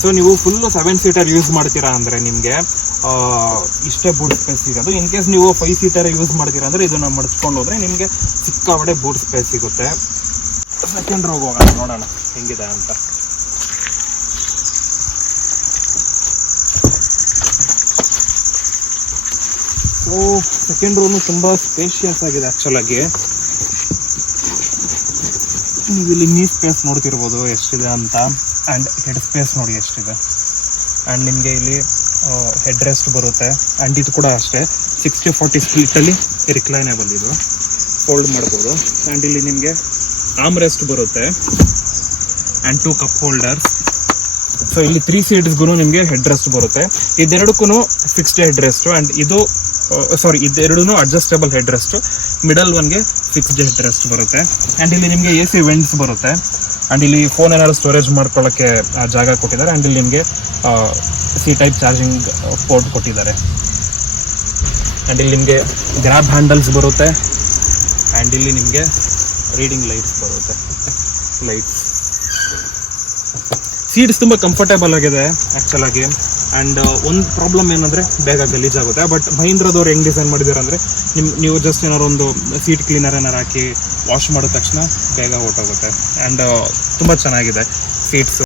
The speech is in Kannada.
ಸೊ ನೀವು ಫುಲ್ 7 ಸೀಟರ್ ಯೂಸ್ ಮಾಡ್ತೀರಾ ಅಂದರೆ ನಿಮಗೆ ಇಷ್ಟೇ ಬೂಟ್ ಸ್ಪೇಸ್ ಸಿಗೋದು. ಇನ್ ಕೇಸ್ ನೀವು 5 ಸೀಟರ್ ಯೂಸ್ ಮಾಡ್ತೀರಾ ಅಂದರೆ ಇದನ್ನ ಮಡ್ಚ್ಕೊಂಡು ಹೋದರೆ ನಿಮಗೆ ಸಿಕ್ಕಾಪಟ್ಟೆ ಬೂಟ್ ಸ್ಪೇಸ್ ಸಿಗುತ್ತೆ. ಸೆಕೆಂಡ್ ರೋಗೆ ಹೋಗೋಣ, ನೋಡೋಣ ಹೆಂಗಿದೆ ಅಂತ. ಸೊ ಸೆಕೆಂಡ್ ರೋನು ತುಂಬ ಸ್ಪೇಷಿಯಸ್ ಆಗಿದೆ ಆ್ಯಕ್ಚುಲಾಗಿ. ನೀವು ಇಲ್ಲಿ ನೀ ಸ್ಪೇಸ್ ನೋಡ್ತಿರ್ಬೋದು ಎಷ್ಟಿದೆ ಅಂತ, ಆ್ಯಂಡ್ ಹೆಡ್ ಸ್ಪೇಸ್ ನೋಡಿ ಎಷ್ಟಿದೆ. ಆ್ಯಂಡ್ ನಿಮಗೆ ಇಲ್ಲಿ ಹೆಡ್ ರೆಸ್ಟ್ ಬರುತ್ತೆ. ಆ್ಯಂಡ್ ಇದು ಕೂಡ ಅಷ್ಟೇ 60-40 ಸ್ಪ್ಲಿಟ್ಟಲ್ಲಿ ರಿಕ್ಲೈನೇಬಲ್, ಇದು ಫೋಲ್ಡ್ ಮಾಡ್ಬೋದು. ಆ್ಯಂಡ್ ಇಲ್ಲಿ ನಿಮಗೆ ಆರ್ಮ್ ರೆಸ್ಟ್ ಬರುತ್ತೆ ಆ್ಯಂಡ್ 2 ಕಪ್ ಹೋಲ್ಡರ್ಸ್. ಸೊ ಇಲ್ಲಿ 3 ಸೀಟ್ಸ್ಗೂ ನಿಮಗೆ ಹೆಡ್ ರೆಸ್ಟ್ ಬರುತ್ತೆ. ಇದೆರಡಕ್ಕೂ ಫಿಕ್ಸ್ಡ್ ಹೆಡ್ ರೆಸ್ಟು. ಆ್ಯಂಡ್ ಇದು ಇದೆರಡೂ ಅಡ್ಜಸ್ಟೇಬಲ್ ಹೆಡ್ ರೆಸ್ಟು. ಮಿಡಲ್ ಒನ್ಗೆ ಫಿಕ್ಸ್ಡ್ ಹೆಡ್ ರೆಸ್ಟ್ ಬರುತ್ತೆ. ಆ್ಯಂಡ್ ಇಲ್ಲಿ ನಿಮಗೆ AC ವೆಂಟ್ಸ್ ಬರುತ್ತೆ. ಆ್ಯಂಡ್ ಇಲ್ಲಿ ಫೋನ್ ಏನಾದ್ರು ಸ್ಟೋರೇಜ್ ಮಾಡ್ಕೊಳ್ಳೋಕ್ಕೆ ಜಾಗ ಕೊಟ್ಟಿದ್ದಾರೆ. ಆ್ಯಂಡ್ ಇಲ್ಲಿ ನಿಮಗೆ C ಟೈಪ್ ಚಾರ್ಜಿಂಗ್ ಪೋರ್ಟ್ ಕೊಟ್ಟಿದ್ದಾರೆ. ಆ್ಯಂಡ್ ಇಲ್ಲಿ ನಿಮಗೆ ಗ್ರ್ಯಾಬ್ ಹ್ಯಾಂಡಲ್ಸ್ ಬರುತ್ತೆ. ಆ್ಯಂಡ್ ಇಲ್ಲಿ ನಿಮಗೆ ರೀಡಿಂಗ್ ಲೈಟ್ಸ್ ಬರುತ್ತೆ, ಲೈಟ್ಸ್. ಸೀಟ್ಸ್ ತುಂಬ ಕಂಫರ್ಟೇಬಲ್ ಆಗಿದೆ ಆ್ಯಕ್ಚುಲಾಗಿ. ಆ್ಯಂಡ್ ಒಂದು ಪ್ರಾಬ್ಲಮ್ ಏನಂದರೆ ಬೇಗ ಗಲೀಜಾಗುತ್ತೆ. ಬಟ್ ಮಹೀಂದ್ರದವ್ರು ಹೆಂಗೆ ಡಿಸೈನ್ ಮಾಡಿದ್ದಾರೆ ಅಂದರೆ ನೀವು ಜಸ್ಟ್ ಏನಾದ್ರು ಒಂದು ಸೀಟ್ ಕ್ಲೀನರ್ ಏನಾರು ಹಾಕಿ ವಾಶ್ ಮಾಡಿದ ತಕ್ಷಣ ಬೇಗ ಹೊರಟೋಗುತ್ತೆ. ಆ್ಯಂಡ್ ತುಂಬ ಚೆನ್ನಾಗಿದೆ ಸೀಟ್ಸು.